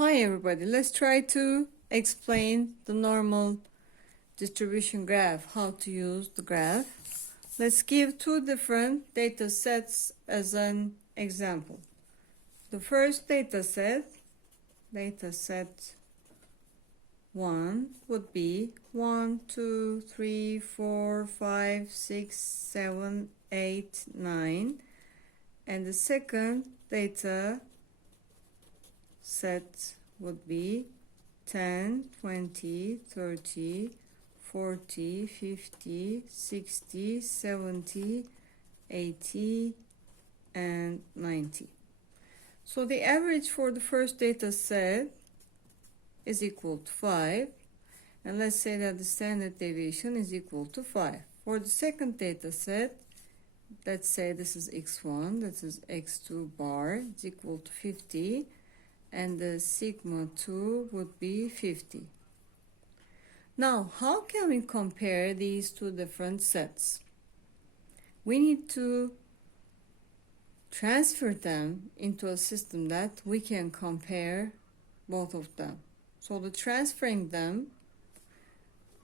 Hi everybody, let's try to explain the normal distribution graph, how to use the graph. Let's give two different data sets as an example. The first data set 1 would be 1, 2, 3, 4, 5, 6, 7, 8, 9, and the second data set would be 10, 20, 30, 40, 50, 60, 70, 80, and 90. So the average for the first data set is equal to 5, and let's say that the standard deviation is equal to 5. For the second data set, let's say this is x1, this is x2 bar, it's equal to 50, and the sigma 2 would be 50. Now, how can we compare these two different sets? We need to transfer them into a system that we can compare both of them. So the transferring them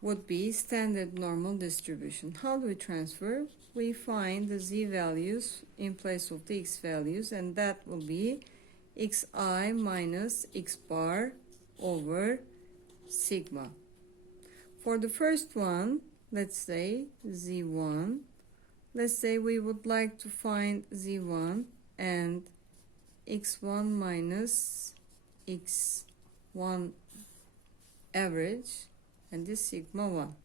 would be standard normal distribution. How do we transfer? We find the z values in place of the x values, and that will be xi minus x bar over sigma. For the first one, let's say z1, let's say we would like to find z1 and x1 minus x1 average, and this sigma 1.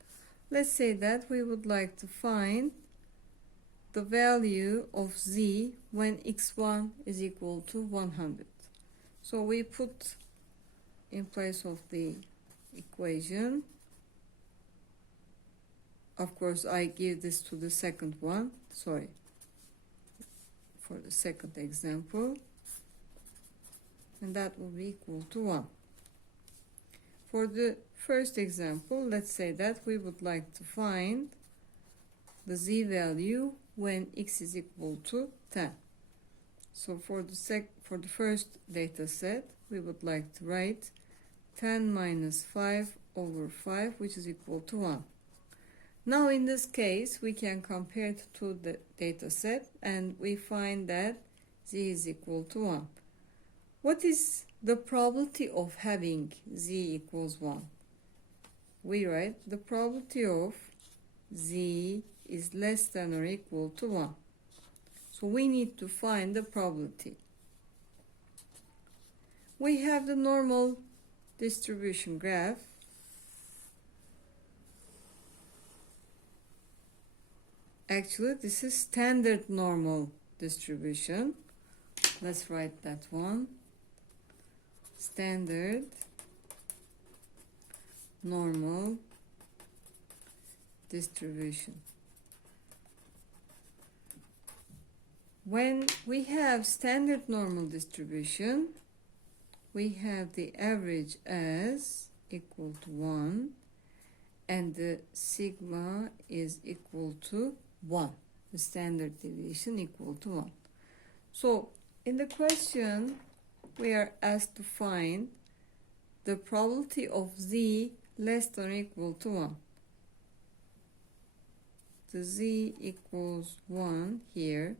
Let's say that we would like to find the value of z when x1 is equal to 100. So we put in place of the equation, of course I give this to the second one, for the second example, and that will be equal to 1. For the first example, let's say that we would like to find the z value when x is equal to 10. So for the first data set, we would like to write 10 minus 5 over 5, which is equal to 1. Now in this case, we can compare it to the data set, and we find that z is equal to 1. What is the probability of having z equals 1? We write the probability of z is less than or equal to 1. So we need to find the probability. We have the normal distribution graph. Actually, this is standard normal distribution. Let's write that one. Standard normal distribution. When we have standard normal distribution, we have the average as equal to 1, and the sigma is equal to 1. The standard deviation equal to 1. So in the question, we are asked to find the probability of z less than or equal to 1. The z equals 1 here.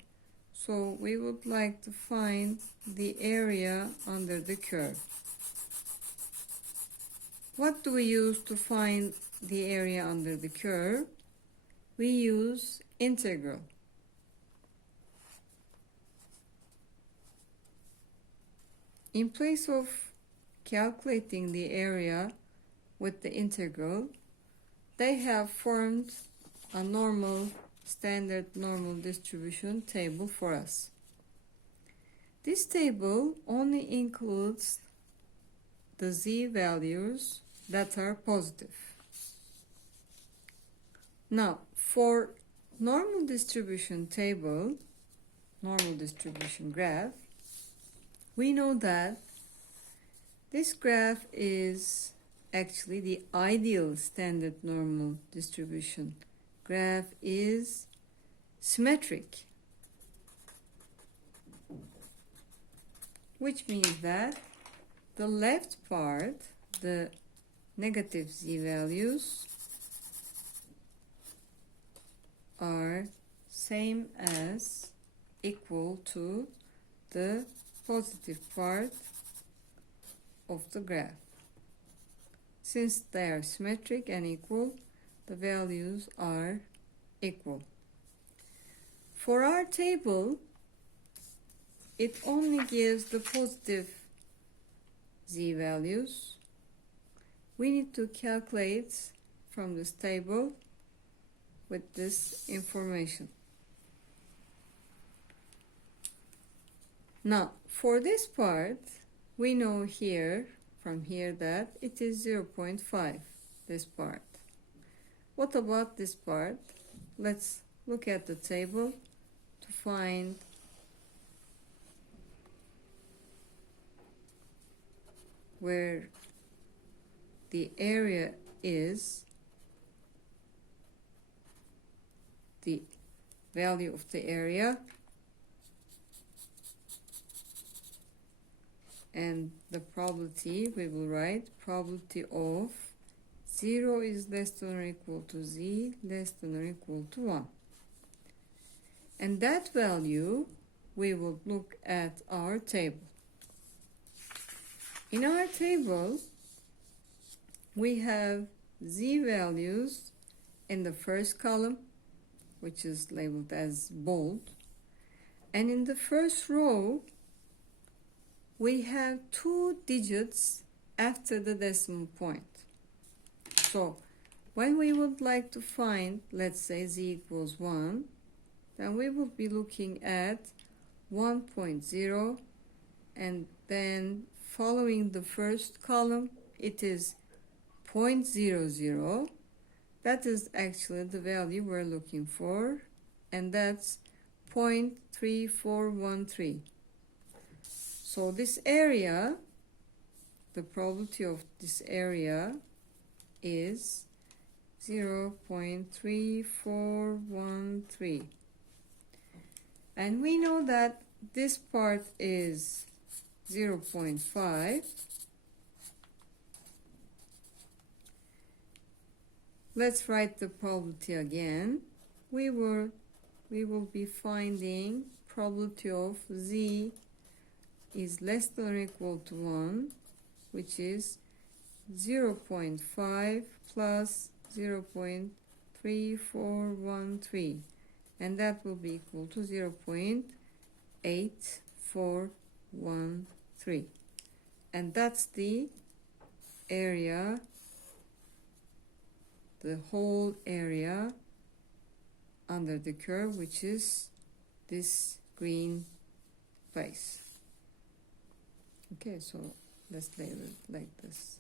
So we would like to find the area under the curve. What do we use to find the area under the curve? We use integral. In place of calculating the area with the integral, they have formed a standard normal distribution table for us. This table only includes the z values that are positive. Now, for normal distribution table, normal distribution graph, we know that this graph is actually the ideal standard normal distribution. Graph is symmetric, which means that the left part, the negative z values are same as equal to the positive part of the graph. Since they are symmetric and equal, the values are equal. For our table, it only gives the positive z values. We need to calculate from this table with this information. Now, for this part, we know here, from here, that it is 0.5, this part. What about this part? Let's look at the table to find where the area is, the value of the area, and the probability. We will write probability of 0 is less than or equal to z less than or equal to 1. And that value, we will look at our table. In our table, we have z values in the first column, which is labeled as bold. And in the first row, we have 2 digits after the decimal point. So when we would like to find, let's say z equals 1, then we will be looking at 1.0, and then following the first column, it is 0.00. That is actually the value we're looking for, and that's 0.3413. So this area, the probability of this area is 0.3413. And we know that this part is 0.5. Let's write the probability again. We will be finding probability of z is less than or equal to 1, which is 0.5 plus 0.3413, and that will be equal to 0.8413, and that's the area, the whole area under the curve, which is this green place. Okay, so let's label it like this.